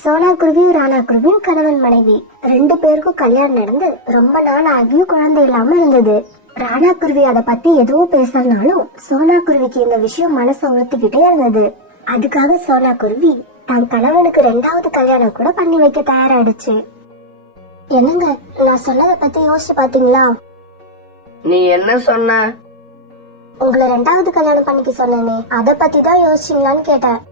சோனா குருவியும் ராணா குருவியும் கணவன் மனைவி 2 பேருக்கும் கல்யாணம் நடந்து ரொம்ப நாள் ஆகியும் குழந்தை இல்லாம இருந்தது. ராணா குருவி அத பத்தி எதுவும் பேசலனாலும் சோனா குருவிக்கு இந்த விஷயம் மனசை உறுத்திக்கிட்டே இருந்தது. அதுக்காக சோனா குருவி தன் கணவனுக்கு 2வது கல்யாணம் கூட பண்ணி வைக்க தயாராயிடுச்சு. என்னங்க, நான் சொன்னதை பத்தி யோசிச்சு பாத்தீங்களா? நீ என்ன சொன்ன? உங்களை 2வது கல்யாணம் பண்ணிக்க சொன்னேனே, அத பத்தி தான் யோசிச்சீங்களான்னு கேட்டேன்.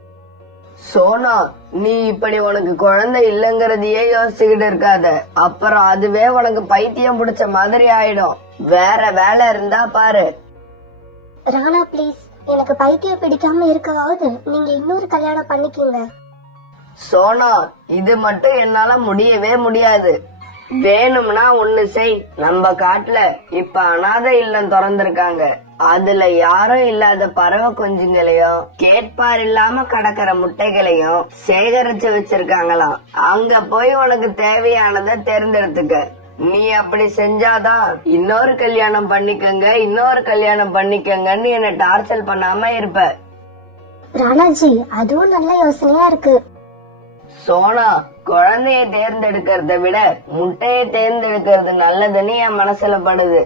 சோனா, நீ இப்படி உனக்கு குழந்தை இல்லங்கறதையே யோசிச்சுக்கிட்டு இருக்காத. அப்புறம் அதுவே உனக்கு பைத்தியம் பிடிச்ச மாதிரி ஆயிடும். வேற வேலை இருந்தா பாரு. ராணா ப்ளீஸ், எனக்கு பைத்தியம் பிடிக்காம இருக்கவாவது நீங்க இன்னொரு கல்யாணம் பண்ணிக்கீங்க. சோனா, இது மட்டும் என்னால முடியவே முடியாது. வேணும்னா ஒண்ணு செய். நம்ம காட்டுல இப்ப அனாதை இல்லம் திறந்திருக்காங்க. அதுல யாரும் இல்லாத பறவை குஞ்சுங்களையும் கேட்பார் இல்லாம கடக்கிற முட்டைகளையும் சேகரிச்சு வச்சிருக்காங்களாம். அங்க போய் உனக்கு தேவையானதை தேர்ந்தெடுத்துக்க. நீ அப்படி செஞ்சாதான் இன்னொரு கல்யாணம் பண்ணிக்கங்கன்னு என்ன டார்ச்சர் பண்ணாம இருப்ப. ராணாஜி, அதுவும் நல்ல யோசனையா இருக்கு. சோனா, குழந்தைய தேர்ந்தெடுக்கிறத விட முட்டையை தேர்ந்தெடுக்கிறது நல்லதுன்னு என் மனசுல படுது.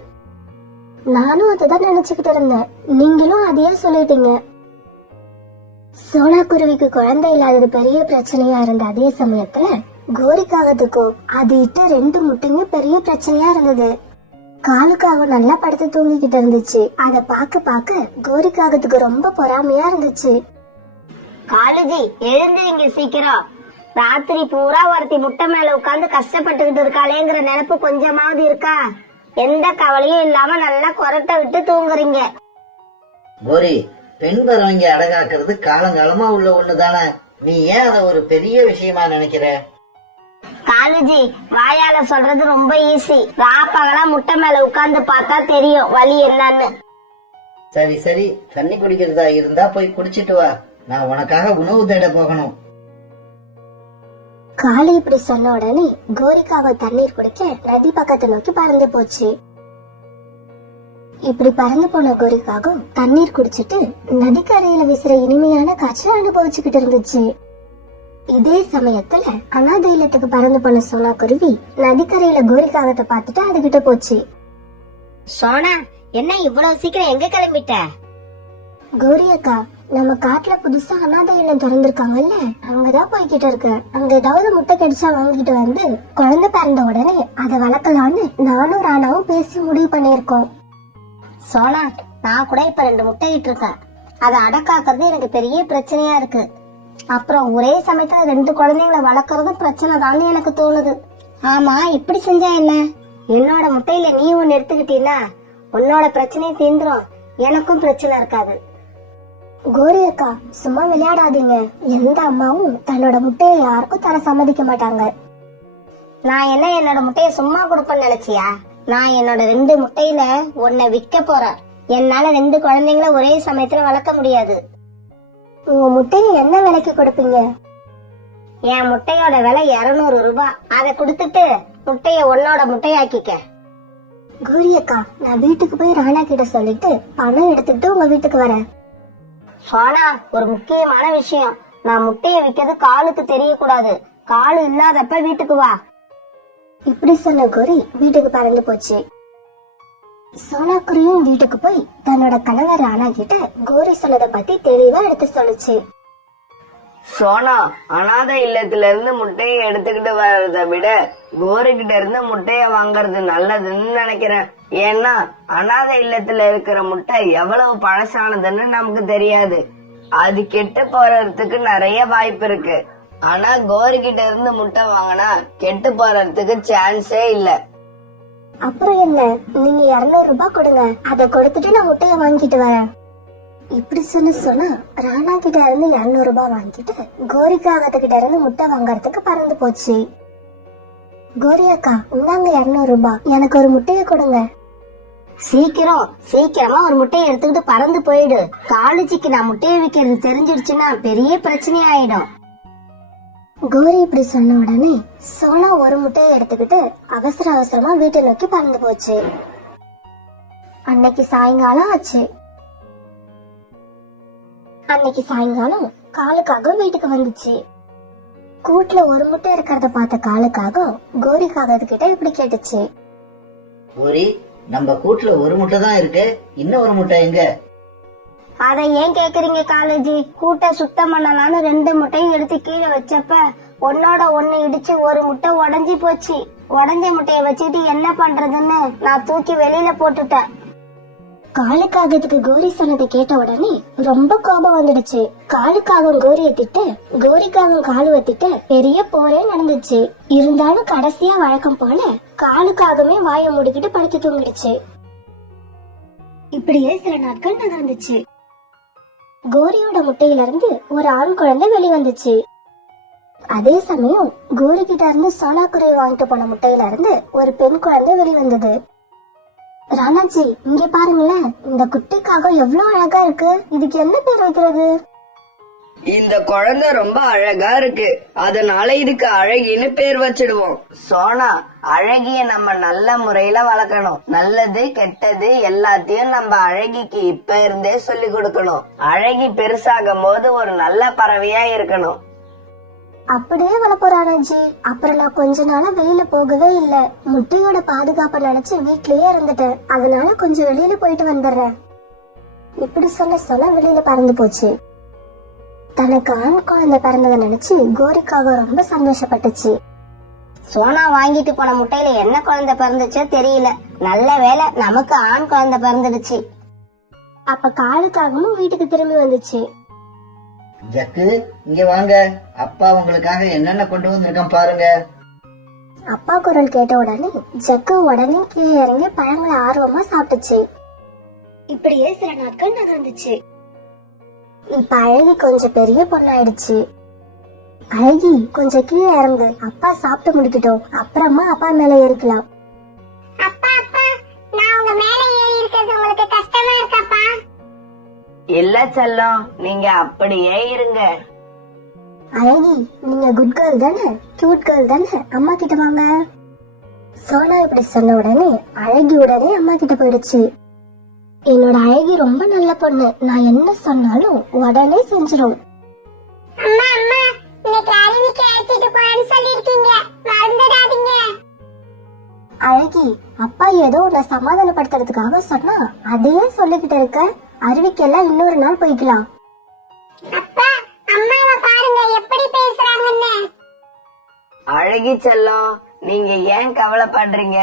நானும் அததான் நினைச்சுக்கிட்டு இருந்தேன், நீங்களும் அதையே சொல்லிட்டீங்க. சோனா குருவிக்கு குழந்தை இல்லாதது பெரிய பிரச்சனையா இருந்த அதே சமயத்துல கோரிக்காகத்துக்கும் அது இட்டு 2 முட்டைங்க பெரிய பிரச்சனையா இருந்தது. காலுக்காக நல்லா படுத்து தூங்கிக்கிட்டு இருந்துச்சு. அத பாக்க கோரிக்காகத்துக்கு ரொம்ப பொறாமையா இருந்துச்சு. காலுஜி, எழுந்துவீங்க சீக்கிரம். ராத்திரி பூரா ஒருத்தி முட்டை மேல உட்கார்ந்து கஷ்டப்பட்டுக்கிட்டு இருக்காளேங்கிற நினைப்பு கொஞ்சமாவது இருக்கா? எந்த கவலையும் இல்லாம நல்லா கொரட்டை விட்டு தூங்குறீங்க. கோரி, பெண் பறவைங்க அடகாக்குறது காலங்காலமா உள்ள ஒண்ணுதானே. நீ ஏன் அத ஒரு பெரிய விஷயமா நினைக்கிற? காலுஜி, வாயால சொல்றது ரொம்ப ஈஸி. ராப்பகலா முட்டை மேல உட்கார்ந்து பார்த்தா தெரியும் வலி என்னன்னு. சரி சரி, தண்ணி குடிக்கிறதா இருந்தா போய் குடிச்சிட்டு வா. நான் உனக்காக உணவு தேட போகணும். காளி இப்படி சொன்ன உடனே கோரிக்காக தண்ணீர் குடிக்க நதி பக்கத்தை நோக்கி பறந்து போச்சு. இப்படி பறந்து போன கோரிக்காகவும் தண்ணீர் குடிச்சிட்டு நதிக்கரையில வீசுற இனிமையான காற்றை அனுபவிச்சுக்கிட்டு இருந்துச்சு. இதே சமயத்துல அனாதை இல்லத்துக்கு பறந்து போன சோனா குருவி நதிக்கரையில கோரிக்காகத்தை பார்த்துட்டு அதுகிட்ட போச்சு. சோனா, என்ன இவ்வளவு சீக்கிரம் எங்க கிளம்பிட்ட? கோரி அக்கா, நம்ம காட்டுல புதுசா அனாதை இல்லம் திறந்திருக்காங்கல்ல, அங்கதான் போய்கிட்டு இருக்கு. அங்க ஏதாவது முட்டை கிடைச்சா வாங்கிட்டு வந்து குழந்தை பிறந்த உடனே அதை வளர்க்கலான்னு நானும் ராணாவும் பேசி முடிவு பண்ணிருக்கோம். சோனா, நான் கூட இப்ப 2 முட்டை இட்டு இருக்கேன். அதை அடக்காக்குறது எனக்கு பெரிய பிரச்சனையா இருக்கு. அப்புறம் ஒரே சமயத்துல 2 குழந்தைங்களை வளர்க்கறதும் பிரச்சனை தான் எனக்கு தோணுது. ஆமா, இப்படி செஞ்சா என்ன? என்னோட முட்டையில நீ ஒன்னு எடுத்துக்கிட்டீன்னா உன்னோட பிரச்சனையும் தீந்துரும், எனக்கும் பிரச்சனை இருக்காது. கோரி அக்கா, சும்மா விளையாடாதீங்க. எந்த அம்மாவும் தன்னோட முட்டையை யாருக்கும் தர சம்மதிக்க மாட்டாங்க. நான் என்ன என்னோட முட்டைய சும்மா கொடுப்பேன்னு நினைச்சியா? நான் என்னோட 2 முட்டையில ஒன்ன விற்க போறேன். என்னால 2 குழந்தைங்கள ஒரே சமயத்துல வளர்க்க முடியாது. உங்க முட்டையை என்ன விலைக்கு கொடுப்பீங்க? என் முட்டையோட விலை 200 ரூபாய். அதை கொடுத்துட்டு முட்டைய உன்னோட முட்டையாக்கிக்க. கோரி அக்கா, நான் வீட்டுக்கு போய் ராணா கிட்ட சொல்லிட்டு பணம் எடுத்துக்கிட்டு உங்க வீட்டுக்கு வரேன். சோனா, ஒரு முக்கியமான விஷயம். நான் முட்டைய விக்கிறது காலுக்கு தெரியக்கூடாது. காலு இல்லாதப்ப வீட்டுக்கு வா. இப்படி சொன்ன கோரி வீட்டுக்கு பறந்து போச்சு. சோனா குருவியும் வீட்டுக்கு போய் தன்னோட கணவர் ராணா கிட்ட கோரி சொன்னதை பத்தி தெளிவா எடுத்து சொல்லுச்சு. சோனா, அனாதை இல்லத்துல இருந்து முட்டையை எடுத்துக்கிட்டு வர்றத விட கோரிக்கிட்ட இருந்து முட்டைய வாங்கறது நல்லதுன்னு நினைக்கிறேன். ஏன்னா அனாதை இல்லத்துல இருக்கிற முட்டை எவ்வளவு பழசானதுன்னு நமக்கு தெரியாது. அது கெட்டு போறதுக்கு நிறைய வாய்ப்பு இருக்கு. ஆனா கோரிக்கிட்ட இருந்து முட்டை வாங்கினா கெட்டு போறதுக்கு சான்ஸே இல்ல. அப்புறம் என்ன, நீங்க 200 ரூபாய் கொடுங்க, அதை கொடுத்துட்டு நான் முட்டைய வாங்கிட்டு வரேன். இப்படி சொன்னா ராணா கிட்ட இருந்து 200 ரூபாய் வாங்கிட்டு கோரிக்காகத்துக்கிட்ட இருந்து முட்டை வாங்கறதுக்கு பறந்து போச்சு. கோரி அக்கா, இந்தாங்க 200 ரூபாய், எனக்கு ஒரு முட்டைய கொடுங்க. சீக்கிரமா ஒரு முட்டையை எடுத்துக்கிட்டு பறந்து போயிடு. காலேஜுக்கு நான் முட்டையை விக்கிறது தெரிஞ்சிடுச்சுன்னா பெரிய பிரச்சனை ஆயிடும். கோரி இப்படி சொன்ன உடனே சோனா ஒரு முட்டையை எடுத்துக்கிட்டு அவசரமா வீட்டை நோக்கி பறந்து போச்சு. அன்னைக்கு சாயங்காலம் ஆச்சு. அன்னைக்கு சாயங்காலம் காலுக்காக வீட்டுக்கு வந்துச்சு. கூட்டுல ஒரு முட்டை இருக்கிறத பார்த்த காலுக்காகம் கோரி காகத்துக்கிட்ட இப்படி கேட்டுச்சு. கோரி, நம்ம கூட்டுல ஒரு முட்டை தான் இருக்கு, இன்னும் ஒரு முட்டை எங்க? அதை ஏன் கேக்குறீங்க காலேஜி? கூட்டை சுத்தம் பண்ணலான்னு 2 முட்டையும் எடுத்து கீழே வச்சப்ப ஒன்னோட ஒண்ணு இடிச்சு ஒரு முட்டை உடைஞ்சி போச்சு. உடைஞ்ச முட்டைய வச்சுட்டு என்ன பண்றதுன்னு நான் தூக்கி வெளியில போட்டுட்டேன். காலுக்காகத்துக்கு கோரி சொன்னதை கேட்ட உடனே ரொம்ப கோபம் வந்துடுச்சு. காலுக்காகம் கோரிய திட்ட, கோரிக்காகம் காலுவை திட்ட பெரிய போரே நடந்துச்சு. இருந்தாலும் கடைசியா வழக்கம் போல காலுக்காகமே வாயை மூடிக்கிட்டு படுத்து தூங்கிடுச்சு. இப்படியே சில நாட்கள் நகர்ந்துச்சு. கோரியோட முட்டையில இருந்து ஒரு ஆண் குழந்தை வெளிவந்துச்சு. அதே சமயம் கோரி கிட்ட இருந்து சோனாக்குருவி வாங்கிட்டு போன முட்டையில இருந்து ஒரு பெண் குழந்தை வெளிவந்தது. ராணாஜி, இங்க பாருங்களேன், இந்த குட்டிக்காக எவ்வளவு அழகா இருக்கு. இதுக்கு என்ன பேர் வைக்கிறது? இந்த குழந்தை ரொம்ப அழகா இருக்கு, அதனால இதுக்கு அழகின்னு பேர் வச்சிடுவோம். சோனா, அழகிய நம்ம நல்ல முறையில வளர்க்கணும். நல்லது கெட்டது எல்லாத்தையும் நம்ம அழகிக்கு இப்ப இருந்தே சொல்லி கொடுக்கணும். அழகி பெருசாகும் போது ஒரு நல்ல பறவையா இருக்கணும். அப்படியே வளர்ப்போம் ராணாஜி. அப்புறம் நான் கொஞ்ச நாளா வெளியில போகவே இல்ல. முட்டையோட பாதுகாப்பை நினைச்சு வீட்லயே இருந்துட்டேன். அதனால கொஞ்சம் வெளியில போயிட்டு வந்துடுறேன். இப்படி சொல்ல வெளியில பறந்து போச்சு. தனக்கு ஆண் குழந்தை பிறந்ததை நினைச்சு கோரிக்காக ரொம்ப சந்தோஷப்பட்டுச்சு. சோனா வாங்கிட்டு போன முட்டையில என்ன குழந்தை பிறந்துச்சோ தெரியல. நல்ல வேளை நமக்கு ஆண் குழந்தை பிறந்துடுச்சு. அப்ப காலுக்காகவும் வீட்டுக்கு திரும்பி வந்துச்சு. ஜக்கு, இங்க வாங்க, அப்பா உங்களுக்காக என்னென்ன கொண்டு வந்திருக்கேன் பாருங்க. அப்பா குரல் கேட்ட உடனே ஜக்கு உடனே கீழே இறங்கி பழங்களை ஆர்வமா சாப்பிட்டுச்சு. இப்படியே சில நாட்கள் நகர்ந்துச்சு. இப்ப அழகி கொஞ்சம் பெரிய பொண்ணாயிடுச்சு. அழகி, கொஞ்சம் கீழே இறங்கு, அப்பா சாப்பிட்டு முடிக்கட்டும், அப்புறமா அப்பா மேல ஏறிக்கலாம். அப்பா அப்பா, நான் உங்க மேல ஏறி இருக்கிறது உங்களுக்கு கஷ்டமா இருக்காப்பா? இல்ல செல்லம், நீங்க அப்படியே இருங்க. அழகி, நீங்க குட் கேர்ள் தானே, கியூட் கேர்ள் தானே, அம்மா கிட்ட வாங்க. சோனா இப்படி சொன்ன உடனே அழகி உடனே அம்மா கிட்ட போயிடுச்சு. என்னோட அழகி ரொம்ப நல்ல பொண்ணு, நான் என்ன சொன்னாலும் உடனே செஞ்சிடும். அம்மா அம்மா, இன்னைக்கு அருவிக்கு அழைச்சிட்டு போறேன்னு சொல்லிருக்கீங்க, மறந்துடாதீங்க. அழகி, அப்பா ஏதோ உன்னை சமாதானப்படுத்துறதுக்காக சொன்னா அதையே சொல்லிக்கிட்டு இருக்க. அருவிக்கெல்லாம் இன்னொரு நாள் போய்க்கலாம். அப்பா, அம்மாவை பாருங்க எப்படி பேசுறாங்கன்னு. அழகி செல்லம், நீங்க ஏன் கவலைப்படுறீங்க?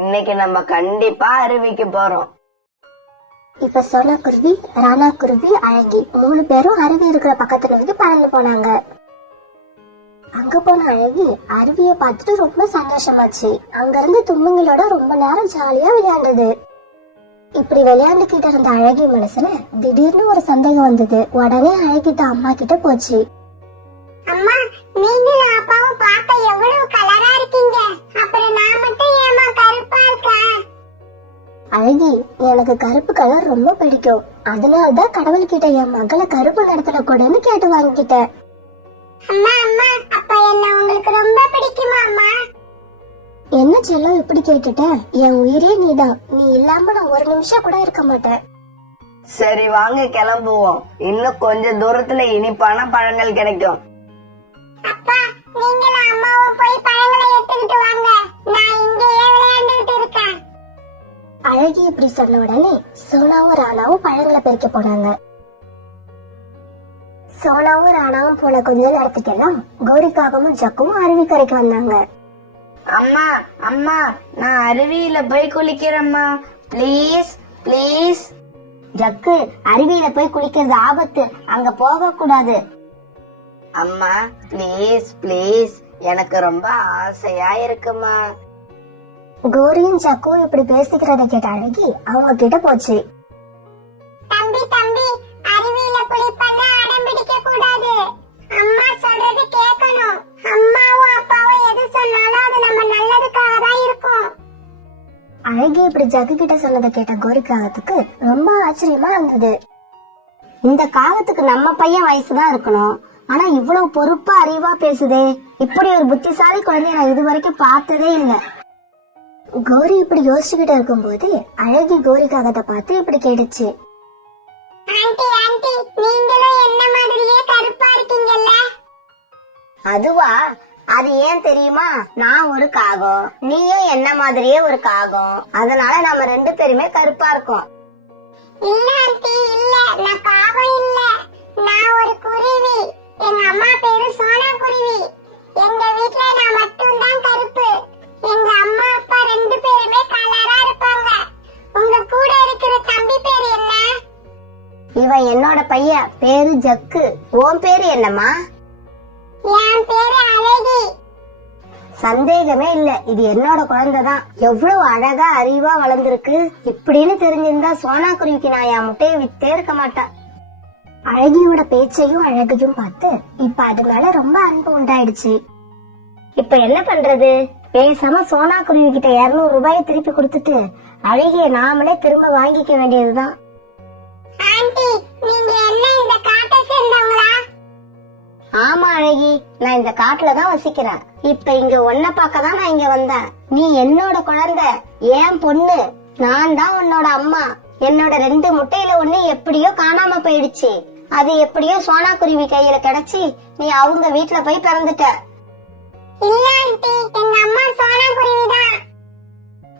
இன்னைக்கு நம்ம கண்டிப்பா அருவிக்கு போறோம். இப்ப சோனா குருவி, ராணா குருவி, அழகி 3 பேரும் அருவி இருக்கிற பக்கத்துல இருந்து பறந்து போனாங்க. அங்க போன அழகி அருவிய பார்த்துட்டு ரொம்ப சந்தோஷமாச்சு. அங்க இருந்து தும்முங்களோட ரொம்ப நேரம் ஜாலியா விளையாண்டது. இப்படி விளையாண்டுகிட்டு இருந்த அழகி மனசுல திடீர்னு ஒரு சந்தேகம் வந்தது. உடனே அழகி தான் அம்மா கிட்ட போச்சு. அம்மா, நீங்களும் அப்பாவும் பார்க்க எவ்வளவு கலரா இருக்கீங்க, அப்புறம் நான் மட்டும் ஏமா கருப்பா இருக்கேன்? அழகி, எனக்கு கருப்பு கலர் ரொம்ப பிடிக்கும். அதனாலதான் கடவுள் கிட்ட என் மகளை கருப்பு நிறத்துல கூடன்னு கேட்டு வாங்கிக்கிட்டேன். அம்மா அம்மா, அப்ப என்ன உங்களுக்கு ரொம்ப பிடிக்குமா அம்மா? என்ன செல்லம் இப்படி கேட்டுட்ட? என் உயிரே நீதான். நீ இல்லாம நான் ஒரு நிமிஷம் கூட இருக்க மாட்டேன். சரி வாங்க கிளம்புவோம். இன்னும் கொஞ்ச தூரத்துல இனிப்பான பழங்கள் கிடைக்கும். அப்பா, நீங்களும் அம்மாவும் போய் பழங்களை எடுத்துக்கிட்டு வாங்க, நான் இங்கேயே விளையாண்டுட்டு இருக்கேன். அழகி இப்படி சொன்ன உடனே சோனாவும் ராணாவும் பழங்களை பறிக்க போனாங்க. சோனாவும் ராணாவும் போன கொஞ்ச நேரத்துக்கெல்லாம் கோரிக்காகவும் ஜக்குவும் அருவிக்கரைக்கு வந்தாங்க. அம்மா அம்மா, நான் அருவியில போய் குளிக்கிறேம்மா, ப்ளீஸ் ப்ளீஸ். ஜக்கு, அருவியில போய் குளிக்கிறது ஆபத்து, அங்க போக கூடாது. அம்மா ப்ளீஸ் ப்ளீஸ், எனக்கு ரொம்ப ஆசையா இருக்குமா. கோரியும் ஜக்குவும் இப்படி பேசிக்கிறத கேட்ட அழகி அவங்க கிட்ட போச்சு. தம்பி தம்பி, அருவியில குளிப்பண்ண அடம் பிடிக்க கூடாது, அம்மா சொல்றது கேட்கணும். அம்மாவும் அப்பாவும் எது சொன்னாலும் அது நம்ம நல்லதுக்காக தான் இருக்கும். அழகி இப்படி ஜக்கு கிட்ட சொன்னதை கேட்ட கோரிக்காகத்துக்கு ரொம்ப ஆச்சரியமா இருந்தது. இந்த காலத்துக்கு நம்ம பையன் வயசுதான் இருக்கணும், ஆனா இவ்வளவு பொறுப்பா அறிவா பேசுதே. இப்படி ஒரு புத்திசாலி குழந்தைய நான் இது வரைக்கும் பார்த்ததே இல்ல. கோரி இப்படி யோசிச்சுக்கிட்டு இருக்கும்போது அழகி கோரிக்காகத்தை பார்த்து இப்படி கேட்டுச்சு. ஆண்டி ஆண்டி, நீங்களும் என்ன மாதிரியே கருப்பா இருக்கீங்கல்ல? அதுவா? அது ஏன் தெரியுமா? நான் ஒரு காகம், நீயும் என்ன மாதிரியே ஒரு காகம், அதனால நம்ம 2 பேருமே கருப்பா இருக்கோம். இல்ல ஆண்டி, இல்ல, நான் காகம் இல்ல, நான் ஒரு குருவி. எங்க அம்மா பேரு சோனா குருவி. எங்க வீட்ல நான் மட்டும் தான் கருப்பு. எங்க அம்மா அப்பா 2 பேருமே கலரா இருப்பாங்க. உங்க கூட இருக்கிற தம்பி பேரு என்ன? இவன் என்னோட பையன், பேரு ஜக்கு. உன் பேரு என்னம்மா? என் பேரு அழகி. சந்தேகமே இல்ல, இது என்னோட குழந்தைதான். எவ்வளவு அழகா அறிவா வளர்ந்துருக்கு. இப்படின்னு தெரிஞ்சிருந்தா சோனா குருவிக்கு நான் என் முட்டையை வித்தே இருக்க மாட்டேன். அழகியோட பேச்சையும் அழகையும் பார்த்து இப்ப அது மேல ரொம்ப அன்பு உண்டாயிடுச்சு. இப்ப என்ன பண்றது? பேசாம சோனா குருவி கிட்ட 200 ரூபாயை திருப்பி கொடுத்துட்டு அழகிய நாமளே திரும்ப வாங்கிக்க வேண்டியதுதான். ஆண்டி, நீங்க என்ன இந்த காட்டை சேர்ந்தவங்களா? ஆமா அழகி, நான் இந்த காட்டுலதான் வசிக்கிறேன். இப்ப இங்க ஒன்ன பார்க்கதான் நான் இங்க வந்தேன். நீ என்னோட குழந்தை, ஏன் பொண்ணு. நான் தான் உன்னோட அம்மா. என்னோட 2 முட்டையில ஒண்ணு எப்படியோ காணாம போயிடுச்சு. அது எப்படியோ சோனா குருவி கையில கிடைச்சி நீ அவங்க வீட்டுல போய் பிறந்துட்ட. இல்ல ஆண்டி, எங்க அம்மா சோனா குருவிதான்.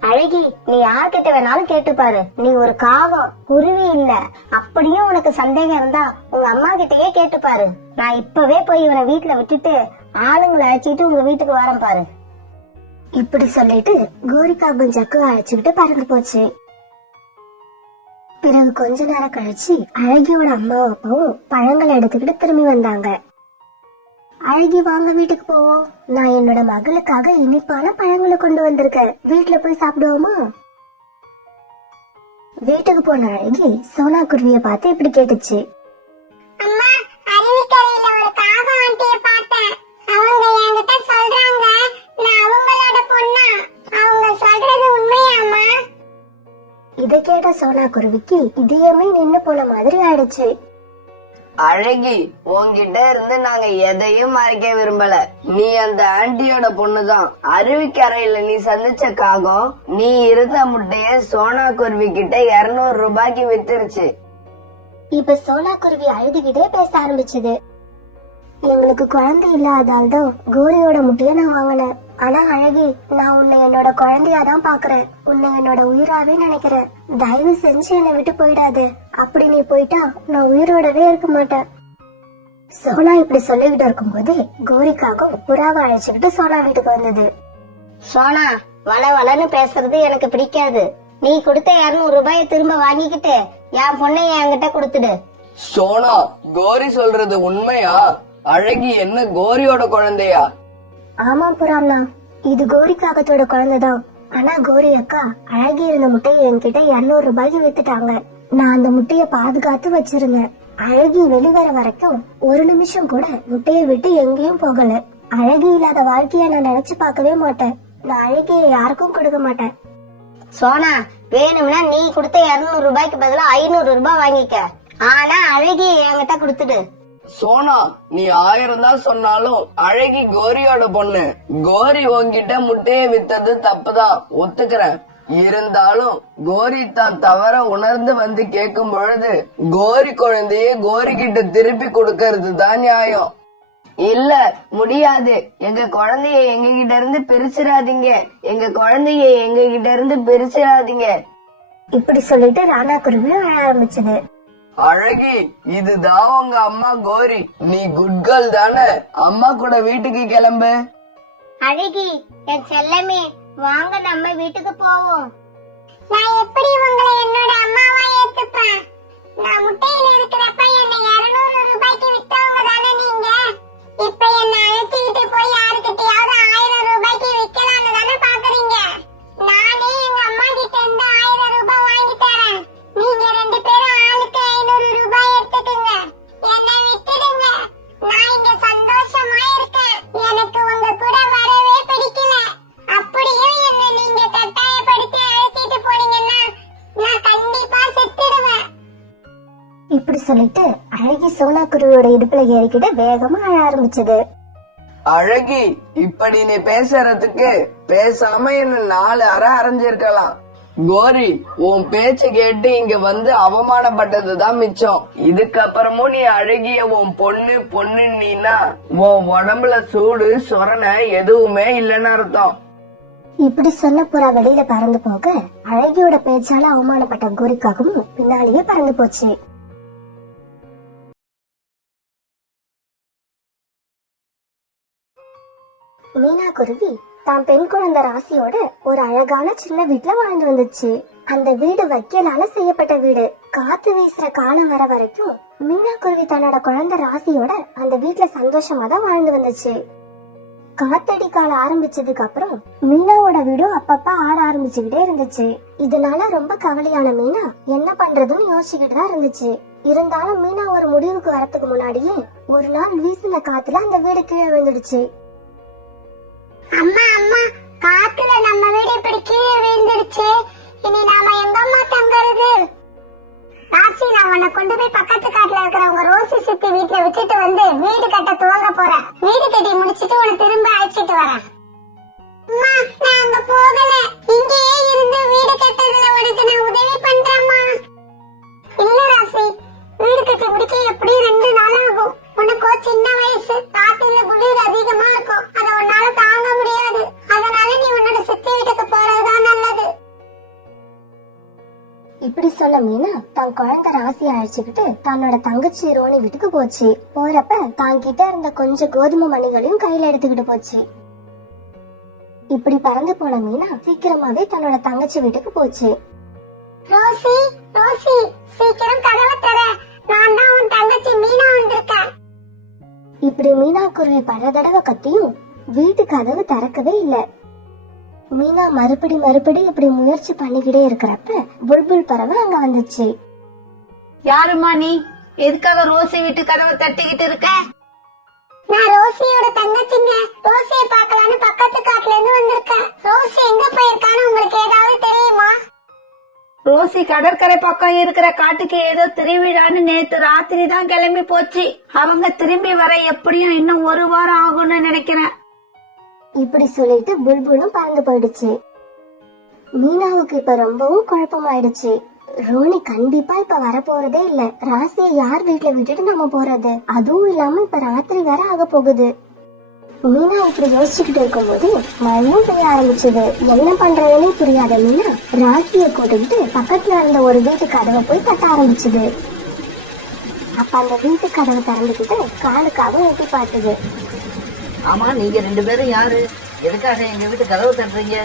அழகி, நீ யார்கிட்ட வேணாலும் கேட்டு பாரு. நீ ஒரு காகம், குருவி இல்ல. அப்படியே உனக்கு சந்தேகம் இருந்தா உங்க அம்மா கிட்டயே கேட்டு பாரு. நான் இப்பவே போய் இவனை வீட்டுல விட்டுட்டு ஆளுங்களை அழைச்சிட்டு உங்க வீட்டுக்கு வரேன் பாரு. இப்படி சொல்லிட்டு கோரிக்காகும் ஜக்கு அழைச்சுக்கிட்டு பறந்து போச்சு. பிறகு கொஞ்ச நேரம் கழிச்சு அழகியோட அம்மாவும் அப்பாவும் பழங்களை எடுத்துக்கிட்டு திரும்பி வந்தாங்க. அழகி, வாங்க வீட்டுக்கு போவோம். நான் என்னோட மகளுக்காக இனிப்பான பழங்களை கொண்டு வந்திருக்கேன். வீட்டுல போய் சாப்பிடுவோமா? வீட்டுக்கு போன அழகி சோனா குருவிய பார்த்து இப்படி கேட்டுச்சு. அம்மா, அருவிக்கரையில ஒரு காகம் ஆண்டிய பார்த்தேன். அவங்க என்கிட்ட சொல்றாங்க நான் அவங்களோட பொண்ணா. அவங்க சொல்றது உண்மையாமா? இத கேட்ட சோனா குருவிக்கு இதயமே நின்னு போன மாதிரி ஆயிடுச்சு. அழகி, உன்கிட்ட இருந்து நாங்க எதையும் மறைக்க விரும்பல. நீ அந்த ஆண்டியோட பொண்ணுதான். அருவிக்கரையில நீ சந்திச்ச காகம் நீ இருந்த முட்டைய சோனா குருவி கிட்ட 200 ரூபாய்க்கு வித்துருச்சு. இப்ப சோனா குருவி அழுதுகிட்டே பேச ஆரம்பிச்சது. எங்களுக்கு குழந்தை இல்லாதால் தான் கோரியோட முட்டைய நான் வாங்கினேன். ஆனா அழகி, நான் உன்னை என்னோட குழந்தையாதான் பாக்குறேன். உன்னை என்னோட உயிராவே நினைக்கிறேன். தயவு செஞ்சு என்னை விட்டு போயிடாது. அப்படி நீ போயிட்டா நான் உயிரோடவே இருக்க மாட்டேன். சோனா இப்படி சொல்லிக்கிட்டு இருக்கும்போது கோரிக்காகவும் புறாவை அழைச்சுக்கிட்டு சோனா வீட்டுக்கு வந்தது. சோனா, வளன்னு பேசுறது எனக்கு பிடிக்காது. நீ கொடுத்த 200 ரூபாயை திரும்ப வாங்கிக்கிட்டு என் பொண்ணை என்கிட்ட கொடுத்துடு. சோனா, கோரி சொல்றது உண்மையா? அழகி என்ன கோரியோட குழந்தையா? ஆமா புறாண்ணா, இது கோரிக்காகத்தோட குழந்தைதான். ஆனா கோரி அக்கா அழகி இருந்த முட்டையை என்கிட்ட 200 ரூபாய்க்கு வித்துட்டாங்க. நான் அந்த முட்டைய பாதுகாத்து வச்சிருந்தேன். அழகி வெளிவர வரைக்கும் ஒரு நிமிஷம் கூட முட்டையை விட்டு எங்கேயும் போகல. அழகி இல்லாத வாழ்க்கைய நான் நினைச்சு பார்க்கவே மாட்டேன். நான் அழகிய யாருக்கும் கொடுக்க மாட்டேன். சோனா, வேணும்னா நீ கொடுத்த 200 ரூபாய்க்கு பதிலா 500 ரூபாய் வாங்கிக்க. ஆனா அழகி என்கிட்ட கொடுத்துடு. சோனா, நீ 1000 தான் சொன்னாலும் அழகி கோரியோட பொண்ணு. கோரி உன்கிட்ட முட்டைய வித்தது தப்புதான், ஒத்துக்கிறேன். இருந்தாலும் கோரி தான் தவற உணர்ந்து வந்து கேட்கும் பொழுது கோரி குழந்தைய கோரி கிட்ட திருப்பி கொடுக்கறது தான் நியாயம். இல்ல, முடியாது. எங்க குழந்தைய எங்க கிட்ட இருந்து பிரிச்சிடாதீங்க. எங்க குழந்தைய எங்க கிட்ட இருந்து பிரிச்சிடாதீங்க. இப்படி சொல்லிட்டு ராணா குருவி அழ ஆரம்பிச்சது. அழகி, இதுதான் உங்க அம்மா கோரி. நீ குட் கேர்ள் தானே? அம்மா கூட வீட்டுக்கு கிளம்பு. அழகி, என் செல்லமே, வாங்க நம்ம வீட்டுக்கு போவோம். நான் எப்படி உங்களை என்னோட அம்மாவா ஏத்துப்பேன்? நான் முட்டையில இருக்கிறப்ப என்ன 200 ரூபாய்க்கு வித்தவங்க தானே நீங்க. இப்ப என்ன அழைச்சிக்கிட்டு போய் யாருக்கிட்டயாவது 1000 ரூபாய்க்கு விக்கலாம்னு தானே பாக்குறீங்க. நானே எங்க அம்மா கிட்ட இருந்து 1000 ரூபாய் வாங்கி தரேன். நீங்க 2 பேரும் ஆளுக்கு 500 ரூபாய் எடுத்துக்கங்க. என்னை விட்டுடுங்க. நான் இங்க சந்தோஷமா இருக்கேன். எனக்கு உங்க கூட வரவே பிடிக்கல. அப்படியும் என்ன நீங்க கட்டாயப்படுத்தி அழைச்சிட்டு போனீங்கன்னா நான் கண்டிப்பா செத்துடுவேன். இப்படி சொல்லிட்டு அழகி சோனா குருவியோட இடுப்புல ஏறிக்கிட்டு வேகமா அழ ஆரம்பிச்சது. அழகி, இப்படி நீ பேசுறதுக்கு பேசாம என்ன 4 அறை அரைஞ்சிருக்கலாம். கோரி, உன் பேச்ச கேட்டு இங்க வந்து அவமானப்பட்டதுதான் மிச்சம். இதுக்கப்புறமும் நீ அழகிய உன் பொண்ணு பொண்ணு நீனா உன் உடம்புல சூடு சொரணை எதுவுமே இல்லைன்னு அர்த்தம். இப்படி சொன்ன புறா வெளியில பறந்து போக அழகியோட பேச்சால அவமானப்பட்ட கோரிக்காகவும் பின்னாலேயே பறந்து போச்சு. மீனா குருவி தான் பெண் குழந்தை ராசியோட ஒரு அழகான சின்ன வீட்டுல வாழ்ந்து வந்துச்சு. அந்த வீடு வைக்கலால செய்யப்பட்ட வீடு. காத்து வீசுற காலம் வர வரைக்கும் மீனா குருவி தன்னோட குழந்தை ராசியோட அந்த வீட்டுல சந்தோஷமா தான் வாழ்ந்து வந்துச்சு. காத்தடி கால ஆரம்பிச்சதுக்கு அப்புறம் மீனாவோட வீடும் அப்பப்ப ஆட ஆரம்பிச்சுக்கிட்டே இருந்துச்சு. இதனால ரொம்ப கவலையான மீனா என்ன பண்றதுன்னு யோசிச்சுக்கிட்டு தான் இருந்துச்சு. இருந்தாலும் மீனா ஒரு முடிவுக்கு வரதுக்கு முன்னாடியே ஒரு நாள் வீசின காத்துல அந்த வீடு கீழே விழுந்துடுச்சு. அம்மா அம்மா, காத்துல நம்ம வீடு இப்படி கீழே விழுந்துடுச்சு. இனி நாம எங்கம்மா தங்கறது? ராசி, நான் உன்னை கொண்டு போய் பக்கத்து காட்டுல இருக்கிறவங்க ரோசி சித்தி வீட்டுல விட்டுட்டு வந்து வீடு கட்ட துவங்க போறேன். வீடு கட்டி முடிச்சிட்டு உன்னை திரும்ப அழைச்சிட்டு வரேன். அம்மா, நான் அங்க போகல. இங்கேயே இருந்து வீடு கட்டுறதுல உனக்கு நான் உதவி பண்றேம்மா. இல்ல ராசி, வீடு கட்டி முடிக்க எப்படியும் 2 நாள் ஆகும். உனக்கோ சின்ன வயசு, காட்டுல குளிர் அதிகமா இருக்கும். அத உன்னால தாங்க முடியாது. அதனால நீ உன்னோட சித்தி வீட்டுக்கு போறதுதான் நல்லது. இப்படி சொல்ல மீனா தன் குழந்தை ராசியை அழைச்சுக்கிட்டு தன்னோட தங்கச்சி ரோனி வீட்டுக்கு போச்சு. போறப்ப தான் கிட்ட இருந்த கொஞ்சம் கோதுமை மணிகளையும் கையில எடுத்துக்கிட்டு போச்சு. இப்படி பறந்து போன மீனா சீக்கிரமாவே தன்னோட தங்கச்சி வீட்டுக்கு போச்சு. ரோசி, ரோசி, சீக்கிரம் கதவை தர. நான் தான் உன் தங்கச்சி மீனா வந்திருக்கேன். இப்படி மீனா குருவி பல தடவை கத்தியும் வீட்டு கதவு திறக்கவே இல்ல. மீனா மறுபடி இப்படி முயற்சி பண்ணிக்கிட்டே இருக்கிறப்ப புல்புல் பறவை அங்க வந்துச்சு. யாருமா நீ? எதுக்காக ரோசி வீட்டு கதவை தட்டிக்கிட்டு இருக்க? நான் ரோசியோட தங்கச்சிங்க. ரோசியை பார்க்கலான்னு பக்கத்து காட்டுல இருந்து வந்திருக்கேன். ரோசி எங்க போயிருக்கான்னு உங்களுக்கு ஏதாவது தெரியுமா? ரோசி கடற்கரை பக்கம் இருக்கிற காட்டுக்கு ஏதோ திருவிழான்னு நேத்து ராத்திரி தான் கிளம்பி போச்சு. அவங்க திரும்பி வர எப்படியும் இன்னும் 1 வாரம் ஆகும்னு நினைக்கிறேன். இப்படி சொல்லிட்டு புல்புலும் பறந்து போயிடுச்சு. மீனாவுக்கு இப்ப ரொம்பவும் குழப்பமாயிடுச்சு. ரோனி கண்டிப்பா இப்ப வரப்போறதே இல்ல. ராசியை யார் வீட்டுல விட்டுட்டு நம்ம போறது? அதுவும் இல்லாம இப்ப ராத்திரி வேற ஆக போகுது. மீனா இப்படி யோசிச்சுக்கிட்டு இருக்கும்போது மழையும் பெய்ய ஆரம்பிச்சது. என்ன பண்றதுன்னு புரியாத மீனா ராசியை கூட்டிக்கிட்டு பக்கத்துல இருந்த ஒரு வீட்டு கதவை போய் தட்ட ஆரம்பிச்சுது. அப்ப அந்த வீட்டு கதவை திறந்துக்கிட்டு காலுக்காக எட்டி பார்த்தது. ஆமா, நீங்க 2 பேரும் யாரு? எதுக்காக எங்க வீட்டு கதவு தட்டுறீங்க?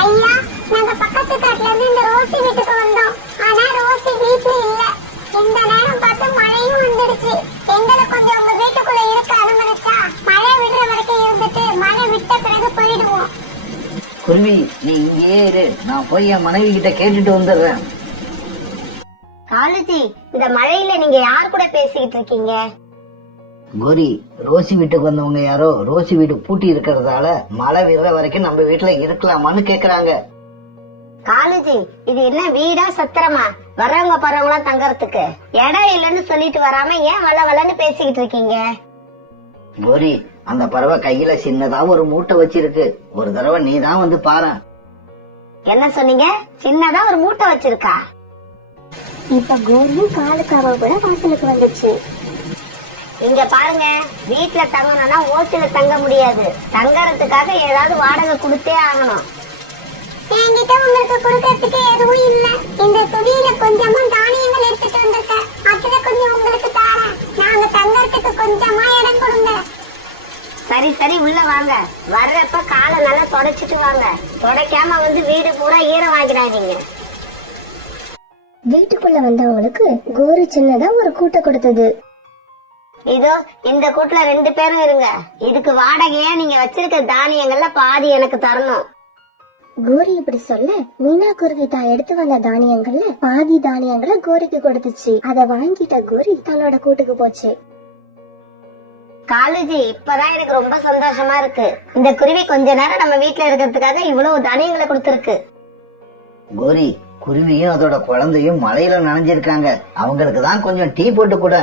ஐயா, நாங்க பக்கத்து காட்டுல இருந்து இந்த ரோசி வீட்டுக்கு வந்தோம். ஆனா ரோசி வீட்டுல இல்ல. இந்த நேரம் பார்த்து மழையும் வந்துடுச்சு. எங்களை கொஞ்சம் உங்க வீட்டுக்குள்ள இருக்க அனுமதிச்சா மழை விடுற வரைக்கும் இருந்துட்டு மழை விட்ட பிறகு போயிடுவோம். குருவி, நீ இங்கேயே இரு. நான் போய் என் மனைவி கிட்ட கேட்டுட்டு வந்துடுறேன். காலேஜி, இந்த மழையில நீங்க யார் கூட பேசிக்கிட்டு இருக்கீங்க? கோரி, ரோசி வீட்டுக்கு வந்தவங்க யாரோ ரோசி வீடு பூட்டி இருக்கிறதால மழை விடுற வரைக்கும் நம்ம வீட்டுல இருக்கலாமான்னு கேக்குறாங்க. காலேஜி, இது என்ன வீடா சத்திரமா? வரவங்க போறவங்களாம் தங்கறதுக்கு இடம் இல்லன்னு சொல்லிட்டு வராம ஏன் வளவலன்னு பேசிக்கிட்டு இருக்கீங்க? கோரி, அந்த பறவை கையில சின்னதா ஒரு மூட்டை வச்சிருக்கு. ஒரு தடவை நீ தான் வந்து பாரு. என்ன சொன்னீங்க? சின்னதா ஒரு மூட்டை வச்சிருக்கா? இப்ப கோரியும் காலுக்காக கூட வாசலுக்கு வந்துச்சு. இங்க பாருங்க, வீட்டுல தங்கணும்னா ஓசில தங்க முடியாது. தங்கறதுக்காக ஏதாவது வாடகை கொடுத்தே ஆகணும். என்கிட்ட உங்களுக்கு கொடுக்கறதுக்கு எதுவும் இல்ல. இந்த துணியில கொஞ்சமா தானியங்கள் எடுத்துட்டு வந்திருக்கேன். அதுல கொஞ்சம் உங்களுக்கு தரேன். நாங்க தங்கறதுக்கு கொஞ்சமா இடம் கொடுங்க. சரி சரி, உள்ள வாங்க. வர்றப்ப காலை நல்லா தொடச்சிட்டு வாங்க. தொடக்காம வந்து வீடு பூரா ஈரம் வாங்கிடாதீங்க. வீட்டுக்குள்ள வந்தவங்களுக்கு கோரி சின்னதா ஒரு கூட்டை கொடுத்தது. இதோ இந்த கூட்டுல 2 பேரும் இருங்க. இதுக்கு வாடகையா நீங்க வச்சிருக்க தானியங்கள்ல பாதி எனக்கு தரணும். கோரி இப்படி சொல்ல மீனா குருவி தான் எடுத்து வந்த தானியங்கள்ல பாதி தானியங்களை கோரிக்கு கொடுத்துச்சு. அத வாங்கிட்ட கோரி தன்னோட கூட்டுக்கு போச்சு. காலேஜி, இப்பதான் எனக்கு ரொம்ப சந்தோஷமா இருக்கு. இந்த குருவி கொஞ்ச நேரம் நம்ம வீட்டுல இருக்கிறதுக்காக இவ்வளவு தானியங்களை கொடுத்திருக்கு. கோரி, குருவியும் அதோட குழந்தையும் மழையில நனைஞ்சிருக்காங்க. அவங்களுக்கு தான் கொஞ்சம் டீ போட்டு கூட.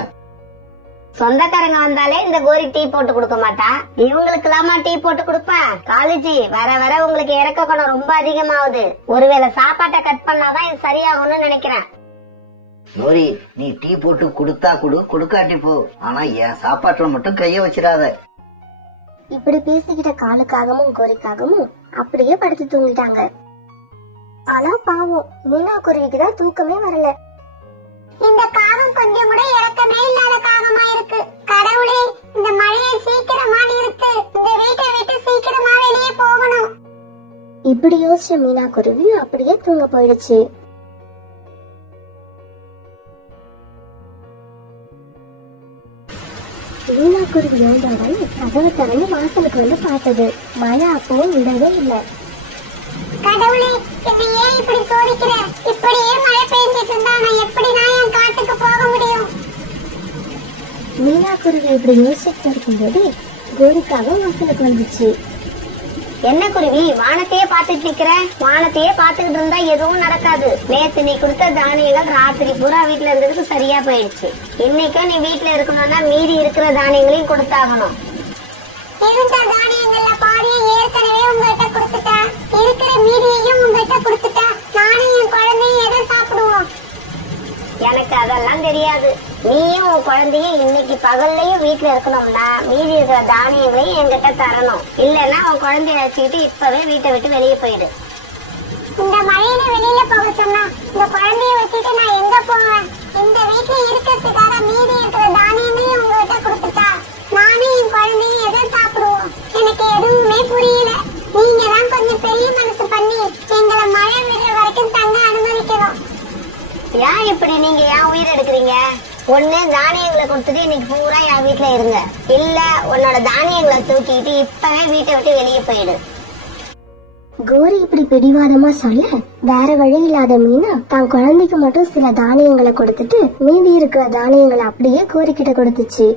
சொந்தக்காரங்க வந்தாலே இந்த கோரி டீ போட்டு கொடுக்க மாட்டா, இவங்களுக்கு எல்லாமா டீ போட்டு கொடுப்பேன்? காலேஜி வர வர உங்களுக்கு இறக்க குணம் ரொம்ப அதிகமாகுது. ஒருவேளை சாப்பாட்டை கட் பண்ணாதான் இது சரியாகும்னு நினைக்கிறேன். கோரி, நீ டீ போட்டு கொடுத்தா கொடு, கொடுக்காட்டி போ. ஆனா என் சாப்பாட்டுல மட்டும் கைய வச்சிடாத. இப்படி பேசிக்கிட்ட காலுக்காகவும் கோரிக்காகவும் அப்படியே படுத்து தூங்கிட்டாங்க. ஆனா பாவம் மீனா குருவிக்கு தான் தூக்கமே வரல. இந்த காகம் கொஞ்சம் கூட இறக்கமே இல்லாத காகமா இருக்கு. கடவுளே, இந்த மழையை சீக்கிரமா நிறுத்து. இந்த வீட்டை விட்டு சீக்கிரமா வெளியே போகணும். இப்படி யோசிச்ச மீனா குருவி அப்படியே தூங்க போயிடுச்சு. மீனா குருவி எழுந்தவுடனே கதவை திறந்து வாசலுக்கு வந்து பார்த்தது. மழை அப்பவும் விடவே இல்லை. கடவுளே, என்னை ஏன் இப்படி சோதிக்கிற? இப்படியே மழை பெய்ஞ்சிட்டு இருந்தா நான் எப்படி என் காட்டுக்கு போக முடியும்? மீனா குருவி இப்படி யோசிச்சுட்டு இருக்கும்போது கோரிக்காக வாசலுக்கு வந்துச்சு. என்ன குருவி, வானத்தையே பாத்துட்டு நிக்கிற? வானத்தையே பாத்துக்கிட்டு இருந்தா எதுவும் நடக்காது. நேத்து நீ கொடுத்த தானியங்கள் ராத்திரி பூரா வீட்டுல இருந்ததுக்கு சரியா போயிடுச்சு. இன்னைக்கும் நீ வீட்டுல இருக்கணும்னா மீதி இருக்கிற தானியங்களையும் கொடுத்தாகணும். இருந்த தானியங்கள்ல பாதியை ஏற்கனவே உங்ககிட்ட கொடுத்துட்டா, இருக்கிற மீதியையும் உங்ககிட்ட கொடுத்துட்டா. நானும் என் குழந்தையும் எதை சாப்பிடுவோம்? எனக்கு அதெல்லாம் தெரியாது. நீயும் உன் குழந்தையும் இன்னைக்கு பகல்லையும் வீட்டுல இருக்கணும்னா மீதி இருக்கிற தானியங்களையும் என்கிட்ட தரணும். இல்லன்னா உன் குழந்தைய வச்சுக்கிட்டு இப்பவே வீட்டை விட்டு வெளியே போயிடு. இந்த மழையில வெளியில போக சொன்னா இந்த குழந்தைய வச்சுட்டு நான் எங்க போவேன்? இந்த வீட்டுல இருக்கிறதுக்காக மீதி இருக்கிற தானியங்களையும் உங்ககிட்ட கொடுத்துட்டா நானும் என் குழந்தையும் எதை சாப்பிடுவோம்? எனக்கு எதுவுமே புரியல. நீங்க தான் கொஞ்சம் பெரிய மனசு பண்ணி எங்களை மழை விடுற வரைக்கும் தங்க அனுமதிக்கணும். ஏன் இப்படி நீங்க ஏன் உயிர் எடுக்கிறீங்க? ஒண்ணு தானியங்களை கொடுத்துட்டு இன்னைக்கு பூரா என் வீட்டுல இருங்க, இல்ல உன்னோட தானியங்களை தூக்கிட்டு இப்பவே வீட்டை விட்டு வெளியே போயிடு. கோரி இப்படி பிடிவாதமா சொல்ல வேற வழி இல்லாத மீனா தான் குழந்தைக்கு மட்டும் சில தானியங்களை கொடுத்துட்டு மீதி இருக்கிற தானியங்களை அப்படியே கோரிக்கிட்ட கொடுத்துச்சு.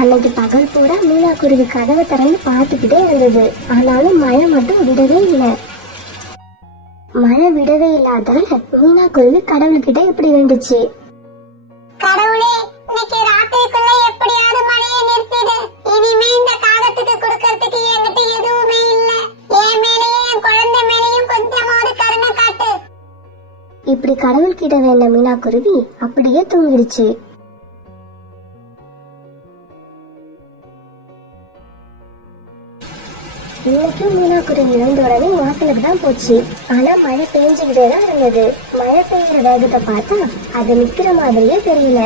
அன்னைக்கு பகல் பூரா மீனா குருவி கதவை திறந்து பார்த்துக்கிட்டே இருந்தது. ஆனாலும் மழை மட்டும் விடவே இல்லை. மழை விடவே இல்லாதால மீனா குருவி கடவுள்கிட்ட இப்படி வேண்டுச்சு. கடவுளே, இன்னைக்கு ராத்திரிக்குள்ள எப்படியாவது மழையை நிறுத்திடு. இனிமே இந்த காகத்துக்கு கொடுக்கறதுக்கு என்கிட்ட எதுவுமே இல்ல. என் மேலேயும் என் குழந்தை மேலேயும் கொஞ்சமாவது கருணை காட்டு. இப்படி கடவுள்கிட்ட வேண்ட மீனா குருவி அப்படியே தூங்கிடுச்சு. இன்னைக்கும் மீனா குருவி எழுந்த உடனே வாசலுக்கு தான் போச்சு. ஆனா மழை பெஞ்சுக்கிட்டே தான் இருந்தது. மழை பெய்யுற வேகத்தை பார்த்தா அது நிக்கிற மாதிரியே தெரியல.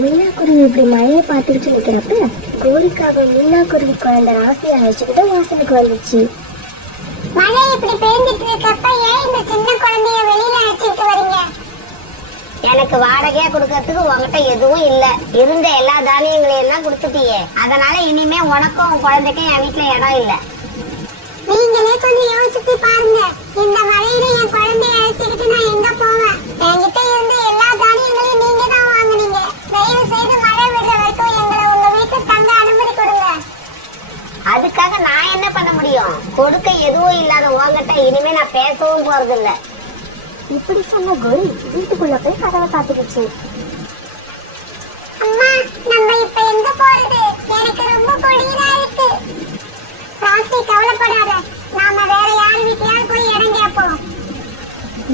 மீனா குருவி இப்படி மழையை பார்த்துக்கிட்டு நிக்கிறப்ப கோரிக்காக மீனா குருவி குழந்தை ராசியை அழைச்சுக்கிட்டு வாசலுக்கு வந்துச்சு. மழை இப்படி பெய்ஞ்சிட்டு இருக்கப்ப ஏன் இந்த சின்ன குழந்தைய வெளியில அழைச்சிட்டு வரீங்க? எனக்கு வாடகையா கொடுக்கறதுக்கு உங்ககிட்ட எதுவும் இல்ல. இருந்த எல்லா தானியங்களையும் தான் கொடுத்துட்டியே. அதனால இனிமே உனக்கும் உன் குழந்தைக்கும் என் வீட்டுல இடம் இல்ல. நீங்களே கொஞ்சம் யோசிச்சு பாருங்க. இந்த மழையில என் குழந்தைய அழைச்சிக்கிட்டு நான் எங்க போவேன்? என்கிட்ட இருந்த எல்லா தானியங்களையும் நீங்க தான் வாங்குனீங்க. தயவு செய்து மழை விடுற வரைக்கும் எங்களை உங்க வீட்டுல தங்க அனுமதி கொடுங்க. அதுக்காக நான் என்ன பண்ண முடியும்? கொடுக்க எதுவும் இல்லாத உங்ககிட்ட இனிமே நான் பேசவும் போறது இல்ல. இப்படி சொன்ன கோரி வீட்டுக்குள்ள போய் கதவை காத்துக்கிச்சு. அம்மா, நம்ம இப்ப எங்க போறது? எனக்கு ரொம்ப குளிரா இருக்கு. ராசி, கவலைப்படாத. நாம வேற யார் வீட்லயாவது போய் இடம் கேட்போம்.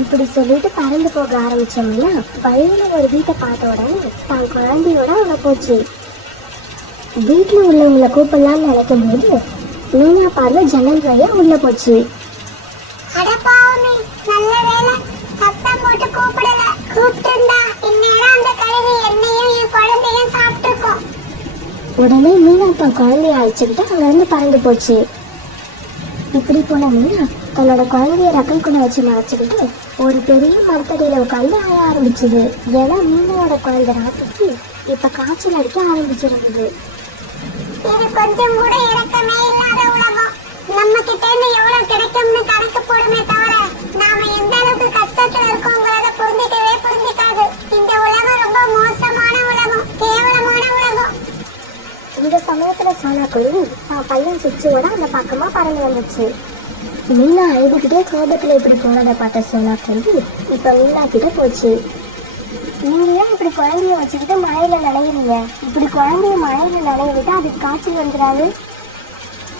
இப்படி சொல்லிட்டு பறந்து போக ஆரம்பிச்சோம்னா வழியில ஒரு வீட்டை பார்த்த உடனே தான் குழந்தையோட அங்க போச்சு. வீட்டுல உள்ளவங்களை கூப்பிடலாம்னு நினைக்கும் போது மீனா பார்வை ஜன்னல் வழியா உள்ள போச்சு. அடப்பாவமே, நல்ல வேலை சத்தம் போட்டு கூப்பிடல. கூப்பிட்டிருந்தா இந்நேரம் அந்த கழுகு என்னையும் என் குழந்தையும் சாப்பிட்டுருக்கோம். உடனே மீனா தன் குழந்தைய அழைச்சுக்கிட்டு அங்க இருந்து பறந்து போச்சு. இப்படி போன மீனா தன்னோட குழந்தைய ரக்கைக்குள்ள வச்சு மறைச்சுக்கிட்டு ஒரு பெரிய மரத்தடியில உட்காந்து அழ ஆரம்பிச்சது. ஏன்னா மீனாவோட குழந்தை ராசிக்கு இப்ப காய்ச்சல் அடிக்க ஆரம்பிச்சிருந்தது. இது கொஞ்சம் கூட இறக்கமே இல்லாத உலகம். நம்ம கிட்ட இருந்து எவ்வளவு கிடைக்கும்னு கணக்கு போடுமே தவிர நாம எந்த அளவுக்கு கஷ்டத்துல இருக்கோங்கிறத புரிஞ்சிக்காது. இந்த உலகம் ரொம்ப மோசமான உலகம், கேவலமான உலகம். இந்த சமயத்துல சோனா குருவி தான் பையன் சுச்சியோட அந்த பக்கமா பறந்து வந்துச்சு. மீனா அழுதுகிட்டே கோபத்துல இப்படி போனதை பார்த்த சோனா குருவி இப்ப மீனா கிட்ட போச்சு. நீங்க ஏன் இப்படி குழந்தைய வச்சுக்கிட்டு மழையில நனைகிறீங்க? இப்படி குழந்தைய மழையில நனைய விட்டா அதுக்கு காய்ச்சல் வந்துடாது?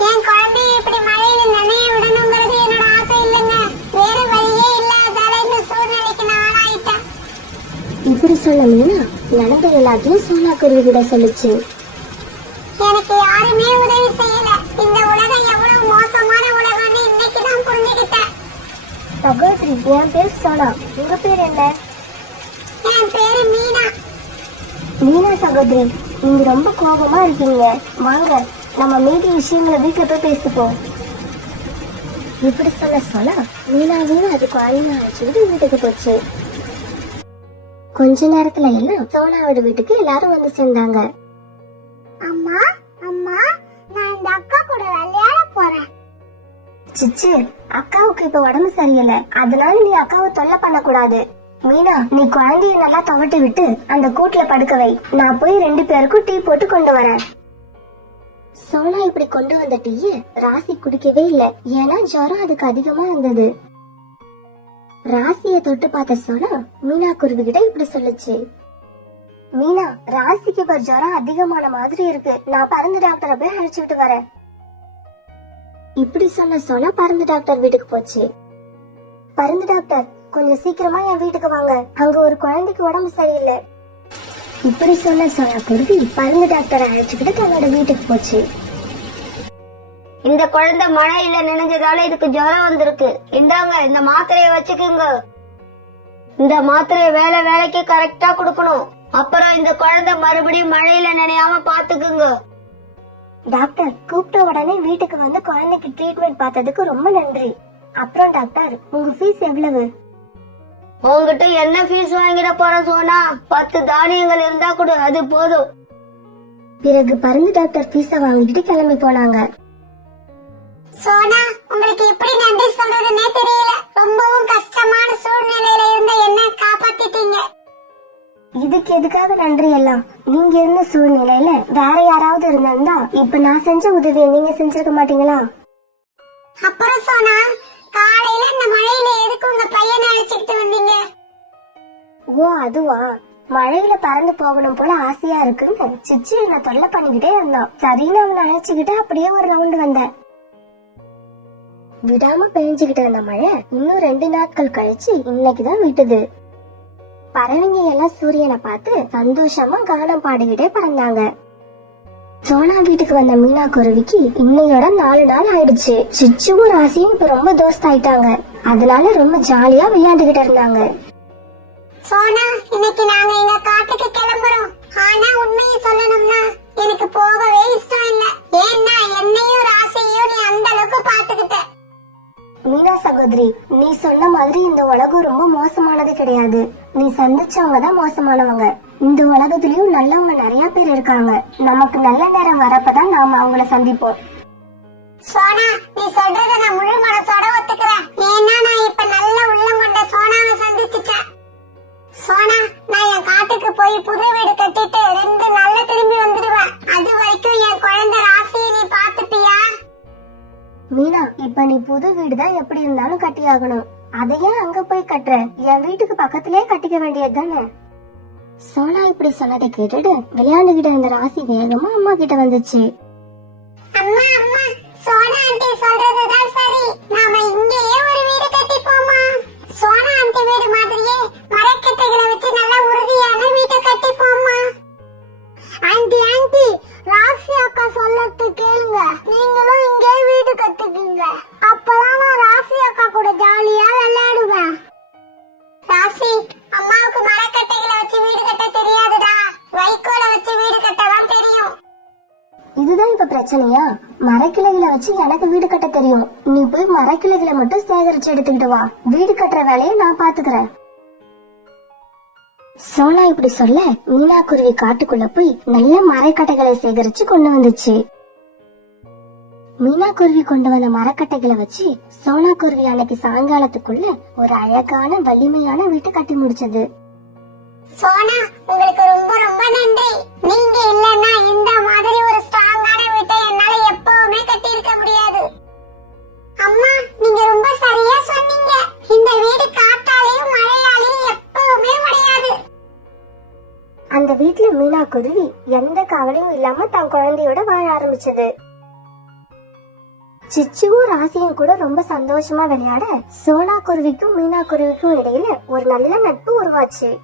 என் குழந்தைய இப்படி மழையில நனைய விடணுங்கிறது என்னோட ஆசை இல்லைங்க. வேற வழியே இல்லாதால இந்த சூழ்நிலைக்கு நான் ஆளாயிட்டேன். இப்படி சொல்ல மீனா நடந்த எல்லாத்தையும் சோனா குருவி கிட்ட சொல்லுச்சு. எனக்கு யாருமே உதவி செய்யல. இந்த உலகம் எவ்வளவு மோசமான உலகம்னு இன்னைக்கு தான் புரிஞ்சுக்கிட்டேன். சகோதரி, என் பேர் சோனா. உங்க பேர் என்ன? என் பேரு மீனா. மீனா சகோதரி, நீங்க ரொம்ப கோபமா இருக்கீங்க. வாங்க நம்ம மீதி விஷயங்களை வீட்டுல போய் பேசிப்போம். இப்படி சொல்ல சோனா மீனாவையும் அது குழந்தைய அழைச்சிட்டு வீட்டுக்கு போச்சு. கொஞ்ச நேரத்துல எல்லாம் சோனாவோட வீட்டுக்கு எல்லாரும் வந்து சேர்ந்தாங்க. அம்மா அம்மா, நான் இந்த அக்கா கூட விளையாட போறேன். சிச்சு, அக்காவுக்கு இப்ப உடம்பு சரியில்லை, அதனால நீ அக்காவை தொல்லை பண்ண கூடாது. மீனா, நீ குழந்தைய நல்லா துவட்டி விட்டு அந்த கூட்டுல படுக்க வை. நான் போய் 2 பேருக்கும் டீ போட்டு கொண்டு வரேன். சோனா இப்படி கொண்டு வந்த டீய ராசி குடிக்கவே இல்ல, ஏன்னா ஜுரம் அதுக்கு அதிகமா இருந்தது. ராசிய தொட்டு பார்த்த சோனா மீனா குருவி கிட்ட இப்படி சொல்லுச்சு. மீனா, ராசிக்கு இப்ப ஜுரம் அதிகமான மாதிரி இருக்கு, நான் பருந்து டாக்டரை போய் அழைச்சிட்டு வரேன். இப்படி சொன்ன சோனா பருந்து டாக்டர் வீட்டுக்கு போச்சு. பருந்து டாக்டர், கொஞ்சம் சீக்கிரமா என் வீட்டுக்கு வாங்க, அங்க ஒரு குழந்தைக்கு உடம்பு சரியில்லை. இப்படி சொன்ன சோனா குருவி பருந்து டாக்டரை அழைச்சுக்கிட்டு தன்னோட வீட்டுக்கு போச்சு. இந்த குழந்தை மழையில நினைஞ்சதால இதுக்கு ஜுரம் வந்திருக்கு. இந்தாங்க, இந்த மாத்திரையை வச்சுக்குங்க. இந்த மாத்திரையை வேலைக்கு கரெக்டா கொடுக்கணும். அப்புறம் இந்த குழந்தை மறுபடியும் மழையில நினையாம பாத்துக்குங்க. டாக்டர், கூப்பிட்ட உடனே வீட்டுக்கு வந்து குழந்தைக்கு ட்ரீட்மெண்ட் பார்த்ததுக்கு ரொம்ப நன்றி. அப்புறம் டாக்டர், உங்க ஃபீஸ் எவ்வளவு? உங்ககிட்ட என்ன ஃபீஸ் வாங்கிட போற சோனா? 10 தானியங்கள் இருந்தா கூட அது போதும். பிறகு பருந்து டாக்டர் ஃபீஸ வாங்கிட்டு கிளம்பி போனாங்க. சோனா, உங்களுக்கு எப்படி நன்றி சொல்றதுன்னே தெரியல. ரொம்பவும் கஷ்டமான சூழ்நிலையில இருந்த என்ன காப்பாத்திட்டீங்க. இதுக்கு எதுக்காக நன்றி எல்லாம்? நீங்க இருந்த சூழ்நிலையில வேற யாராவது இருந்தா இப்ப நான் செஞ்ச உதவியை நீங்க செஞ்சிருக்க மாட்டீங்களா? அப்புறம் சோனா, காலையில இந்த மழையில எதுக்கு உங்க பையனை அழைச்சிட்டு வந்தீங்க? ஓ அதுவா, மழையில பறந்து போகணும் போல ஆசையா இருக்குன்னு சிச்சு என்ன தொல்லை பண்ணிக்கிட்டே இருந்தான். சரின்னு அவனை அழைச்சுக்கிட்டு அப்படியே ஒரு ரவுண்ட் வந்தேன். விடாம பெஞ்சுகிட்டு இருந்த மழை இன்னும் 2 நாட்கள் கழிச்சு இன்னைக்குதான் விட்டுது. பறவைங்க எல்லாம் சூரியனை பார்த்து சந்தோஷமா கானம் பாடிக்கிட்டே பறந்தாங்க. சோனா வீட்டுக்கு வந்த மீனா குருவிக்கு இன்னையோட 4 நாள் ஆயிடுச்சு. சிச்சுவும் ராசியும் இப்ப ரொம்ப தோஸ்த் ஆயிட்டாங்க. அதனால ரொம்ப ஜாலியா விளையாண்டுகிட்டு இருந்தாங்க. சோனா, இன்னைக்கு நாங்க எங்க காட்டுக்கு கிளம்புறோம். ஆனா உண்மையை சொல்லணும்னா எனக்கு போகவே இஷ்டம் இல்ல. ஏன்னா என்னையும் ராசியையும் நீ அந்த அளவுக்கு பாத்துக்கிட்ட. மீனா சகோதரி, நீ சொன்ன மாதிரி இந்த உலகம் ரொம்ப மோசமானது கிடையாது. நீ சந்திச்சவங்க தான் மோசமானவங்க. இந்த உலகத்திலயும் நல்லவங்க நிறைய பேர் இருக்காங்க. நமக்கு நல்ல நேரம் வரப்பதான் நாம அவங்கள சந்திப்போம். சோனா, நீ சொல்றத நான் முழு மனசோட ஒத்துக்கிறேன். ஏன்னா நான் இப்ப நல்ல உள்ளம் கொண்ட சோனாவை சந்திச்சுட்டேன். சோனா, நான் என் காட்டுக்கு போய் புது வீடு கட்டிட்டு 2 நாள்ல திரும்பி வந்துடுவேன். அது வரைக்கும் என் குழந்தை ராசியை நீ பாத்துப்பியா? மீனா, இப்ப நீ புது வீடுதான் எப்படி இருந்தாலும் கட்டியாகணும். அதையே அங்க போய் கட்டுற? என் வீட்டுக்கு பக்கத்திலே கட்டிக்க வேண்டியது தானே. சோனா இப்படி சொன்னதை கேட்டுட்டு விளையாண்டுகிட்ட இருந்த ராசி வேகமா அம்மா கிட்ட வந்துச்சு. அம்மா அம்மா, சோனா ஆண்டி சொல்றதுதான் சரி. நாம இங்கேயே ஒரு வீடு கட்டிப்போமா? சோனா ஆண்டி வீடு மாதிரியே மரக்கட்டைகளை வச்சு நல்ல உறுதியான வீட்டை கட்டிப்போமா? ஆண்டி ஆண்டி, ராசி அக்கா சொல்லட்டு கேளுங்க. நீங்களும் இங்கே வீடு கட்டுக்கீங்க. அப்பதான் நான் ராசி அக்கா கூட ஜாலியா விளையாடுவேன். ராசி, அம்மாவுக்கு மரக்கட்டைகளை வச்சு வீடு கட்ட தெரியாதுடா. வைக்கோல வச்சு வீடு கட்டதான் தெரியும். இதுதான் இப்ப பிரச்சனையா? மரக்கிளைகளை வச்சு எனக்கு வீடு கட்ட தெரியும். நீ போய் மரக்கிளைகளை மட்டும் சேகரிச்சு எடுத்துக்கிட்டு வா. வீடு கட்டுற வேலையை நான் பாத்துக்கிறேன். சோனா இப்படி சொல்ல மீனா குருவி காட்டுக்குள்ள போய் நல்ல மரக்கட்டைகளை சேகரிச்சு கொண்டு வந்துச்சு. மீனா குருவி கொண்டு வந்த மரக்கட்டைகளை வச்சு சோனா குருவி அன்னைக்கு சாயங்காலத்துக்குள்ள ஒரு அழகான வலிமையான வீட்டை கட்டி முடிச்சது. சோனா, உங்களுக்கு ரொம்ப ரொம்ப நன்றி. நீங்க இல்லன்னா இந்த மாதிரி ஒரு ஸ்ட்ராங்கான வீட்டை என்னால எப்பவுமே கட்டி இருக்க முடியாது. அம்மா, நீங்க ரொம்ப சரியா சொன்னீங்க. இந்த வீடு காத்தாலையும் மழையாலையும் எப்பவுமே உடையாது. எந்த கவலையும் இல்லாம தன் குழந்தையோட வாழ ஆரம்பிச்சது. சிச்சுவும் ராசியும் கூட ரொம்ப சந்தோஷமா விளையாட சோனா குருவிக்கும் மீனா குருவிக்கும் இடையில ஒரு நல்ல நட்பு உருவாச்சு.